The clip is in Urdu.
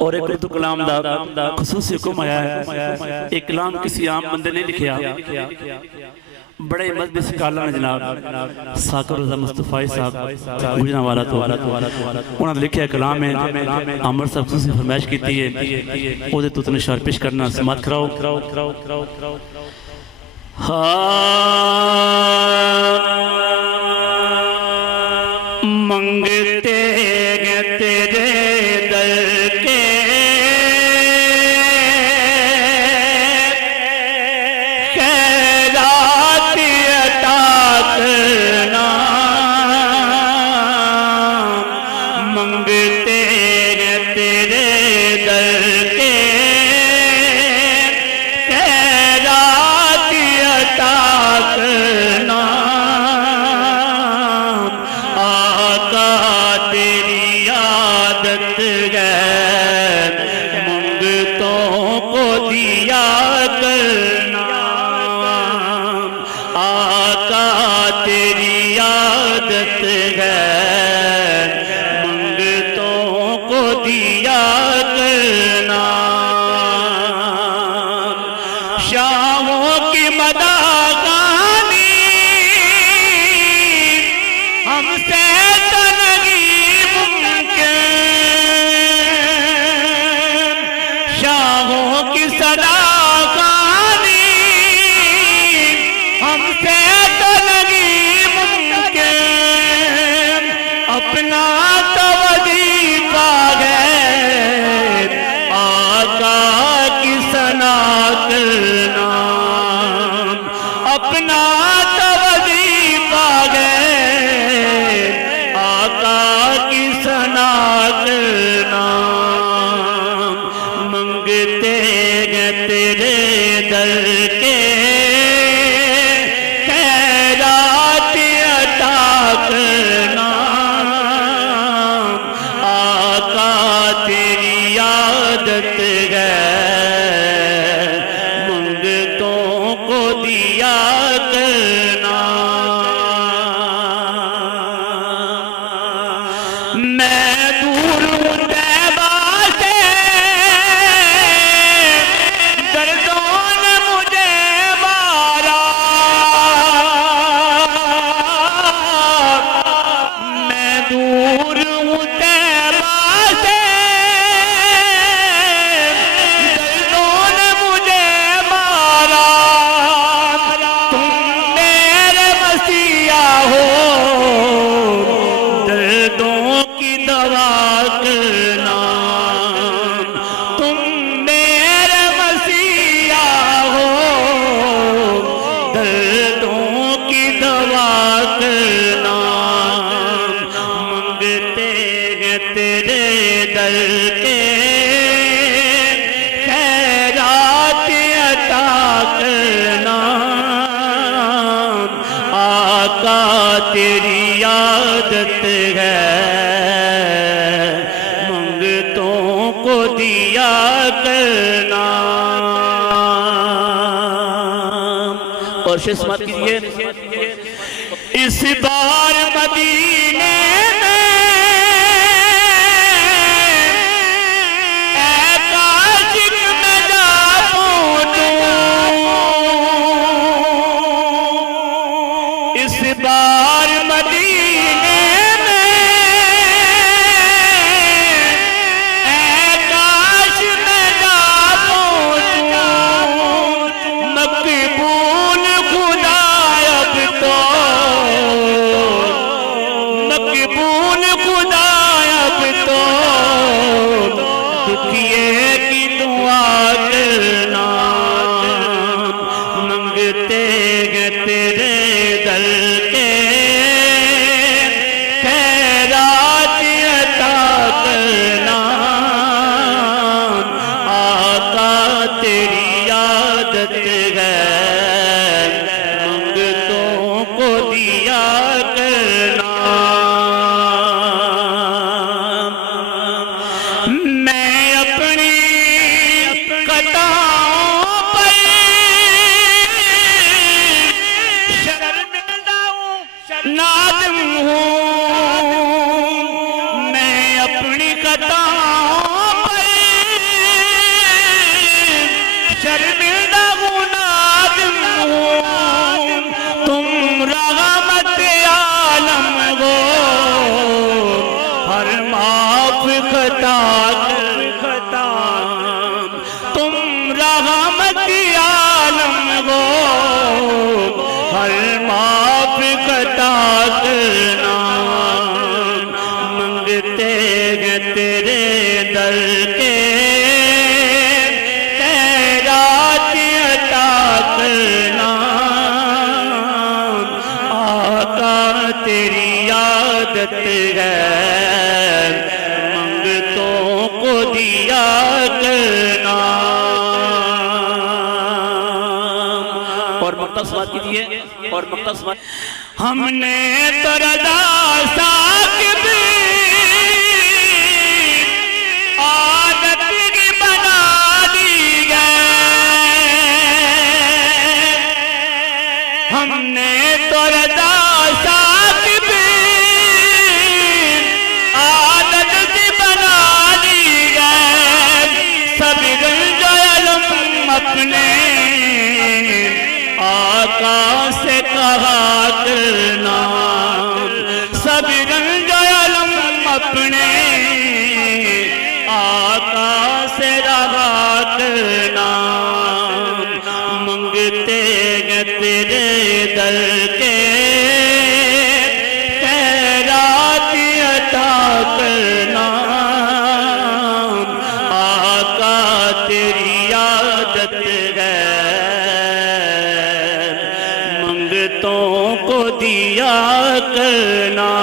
اور ایک اردو کلام دا خصوصی حکم آیا ہے. ایک کلام کسی عام بندے نے لکھیا, بڑے مذہبی سکالہ نے جناب ساکر رضا مصطفی صاحب گجران والا تو انہوں نے لکھیا کلام ہے. عمر صاحب خصوصی فرمائش کیتی ہے, او دے تو اشار پیش کرنا سماعت کراؤ. منگتے ہیں تیرے در کے خیرات عطا کرنا, منگتے ہیں تیرے در کے خیرات عطا کرنا. شاہوں کی مداغانی ہم سے تو نہیں ممکن, شاہوں کی صداغانی ہم سے تو نہیں ممکن. اپنا تو وظیفہ ہے آقا کی ثنا کرنا, اپنا تو وظیفہ ہے آقا کی ثنا کرنا. منگتے ہیں تیرے در کے خیرات عطا کرنا, آقا تیری عادت ہے منگتوں کو دیا کرنا. میں دور ہوں طیبہ سے, دردوں نے مجھے مارا, میں دور ہوں طیبہ سے, دردوں نے مجھے مارا. تم میرے مسیحا ہو دردوں کی دوا کرنا, تم میرے مسیحا ہو دردوں کی دوا کرنا. منگتے ہیں تیرے در کے خیرات عطا کرنا, آقا تیری عادت ہے منگتوں کو دیا کرنا. اور شسمت کیجئے. اس بار مدینے میں اے کاش میں جا پہنچوں, اس بار مدینے میں اے کاش میں جا پہنچوں. مقبول خدا اب تو, مقبول خدا اب تو دکھیے کی دعا کرنا. منگتے ہیں تیرے در کے خیرات عطا کرنا, آقا تیری عادت ہے منگتوں کو دیا کرنا. میں اپنے در کے خیرات عطا کرنا آقا تیری عادت ہے منگتوں کو دیا کرنا اور مختصرات کیجئے اور مختصرات ہم نے تو رضا ثاقب عادت کی بنا لی ہے ہم نے تو رضا ثاقب عادت کی بنا لی ہے سب رنج و علم اپنے آقا سے کہا کرنا سب رنج و علم اپنے آقا سے رہا کرنا منگتے گے تیرے در کے خیرات عطا کرنا آقا تیری عادت ہے منگتوں کو دیا کرنا